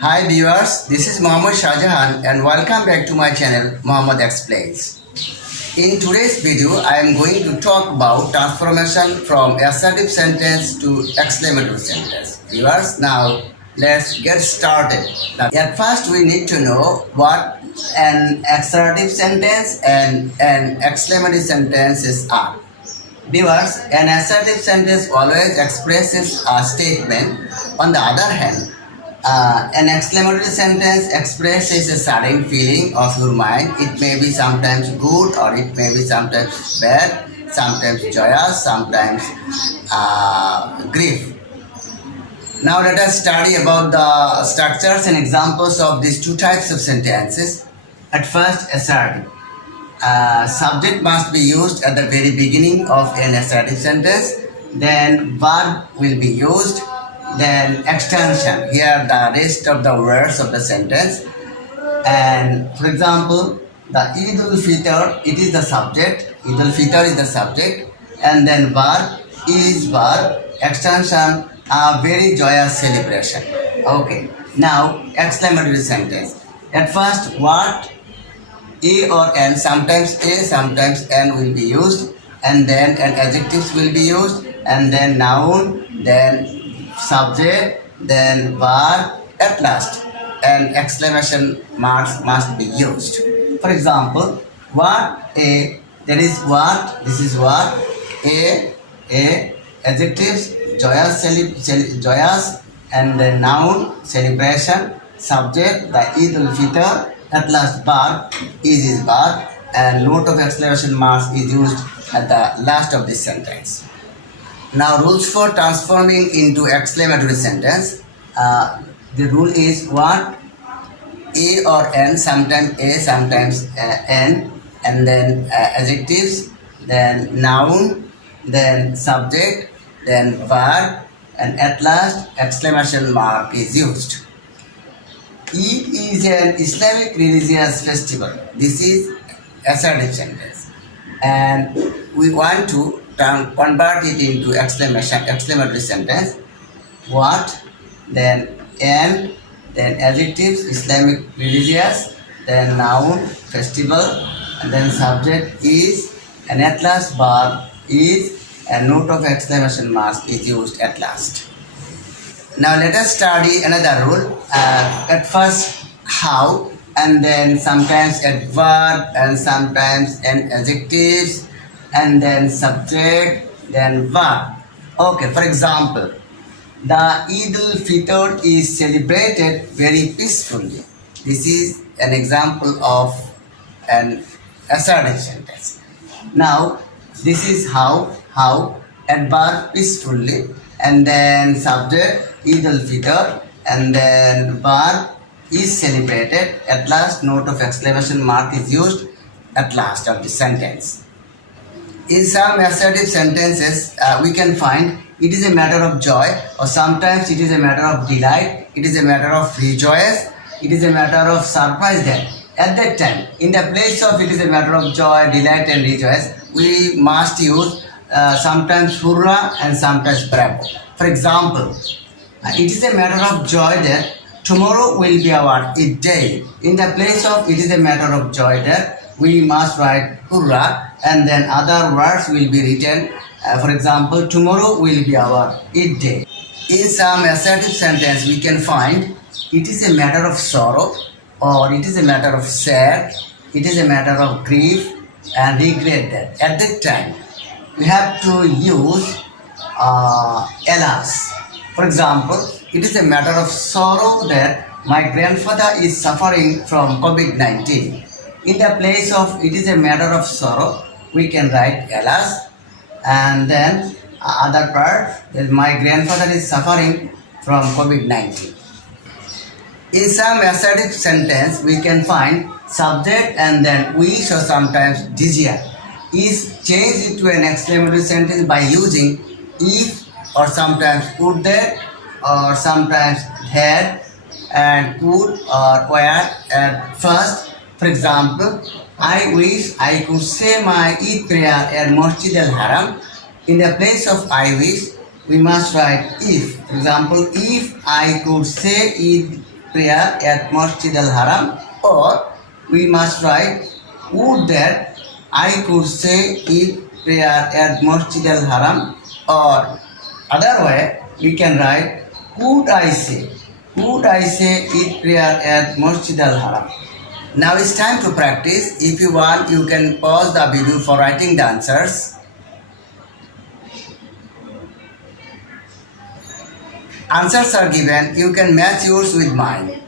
Hi viewers, this is Mohammad Shahjahan and welcome back to my channel Mohammad Explains. In today's video, I am going to talk about transformation from assertive sentence to exclamatory sentence. Viewers, now let's get started. Now, at first we need to know what an assertive sentence and an exclamatory sentences are. Viewers, an assertive sentence always expresses a statement. On the other hand, an exclamatory sentence expresses a certain feeling of your mind. It may be sometimes good or it may be sometimes bad, sometimes joyous, sometimes grief. Now let us study about the structures and examples of these two types of sentences. At first, assertive. Subject must be used at the very beginning of an assertive sentence. Then verb will be used. Then extension. Here the rest of the words of the sentence. And for example, the Eid al-Fitr, it is the subject. Eid al-Fitr is the subject. And then verb is verb. Extension, a very joyous celebration. Okay. Now exclamatory sentence. At first, what? A or N, sometimes A, sometimes N will be used, and then an adjectives will be used, and then noun, then subject, then verb, at last, and exclamation marks must be used. For example, what A, there is what, this is what, A, adjectives, joyous, and then noun, celebration, subject, the Eid al-Fitr, at last verb is verb, and note of exclamation marks is used at the last of this sentence. Now rules for transforming into exclamatory sentence. The rule is what? A or N, sometimes A, sometimes N, and then adjectives, then noun, then subject, then verb, and at last exclamation mark is used. Eid is an Islamic religious festival. This is assertive sentence, and we want to convert it into exclamatory sentence. What? Then and then adjectives, Islamic religious, then noun, festival, and then subject is, and at last verb is, and note of exclamation mark is used at last. Now let us study another rule. At first, how, and then sometimes a verb, and sometimes an adjectives, and then subject, then verb. Okay, for example, the Eid al-Fitr is celebrated very peacefully. This is an example of an assertive sentence. Now, this is how, and verb peacefully, and then subject, Eid al-Fitr, and then verb is celebrated. At last, note of exclamation mark is used at last of the sentence. In some assertive sentences, we can find it is a matter of joy, or sometimes it is a matter of delight, it is a matter of rejoice, it is a matter of surprise that at that time, in the place of it is a matter of joy, delight and rejoice, we must use sometimes hurrah and sometimes bravo. For example, it is a matter of joy that tomorrow will be our Eid day. In the place of it is a matter of joy that we must write hurrah, and then other words will be written. For example, tomorrow will be our Eid day. In some assertive sentence, we can find it is a matter of sorrow, or it is a matter of sad, it is a matter of grief and regret that. At that time, we have to use alas. For example, it is a matter of sorrow that my grandfather is suffering from COVID-19. In the place of it is a matter of sorrow, we can write alas, and then other part that my grandfather is suffering from COVID-19. In some assertive sentence, we can find subject and then wish or sometimes desire is changed into an exclamatory sentence by using if, or sometimes would that, or sometimes had, and could or were at first. For example, I wish I could say my Eid prayer at Masjid al-Haram. In the place of I wish, we must write if. For example, if I could say Eid prayer at Masjid al-Haram, or we must write would that I could say Eid prayer at Masjid al-Haram, or other way we can write could I say Eid prayer at Masjid al-Haram. Now it's time to practice. If you want, you can pause the video for writing the answers. Answers are given. You can match yours with mine.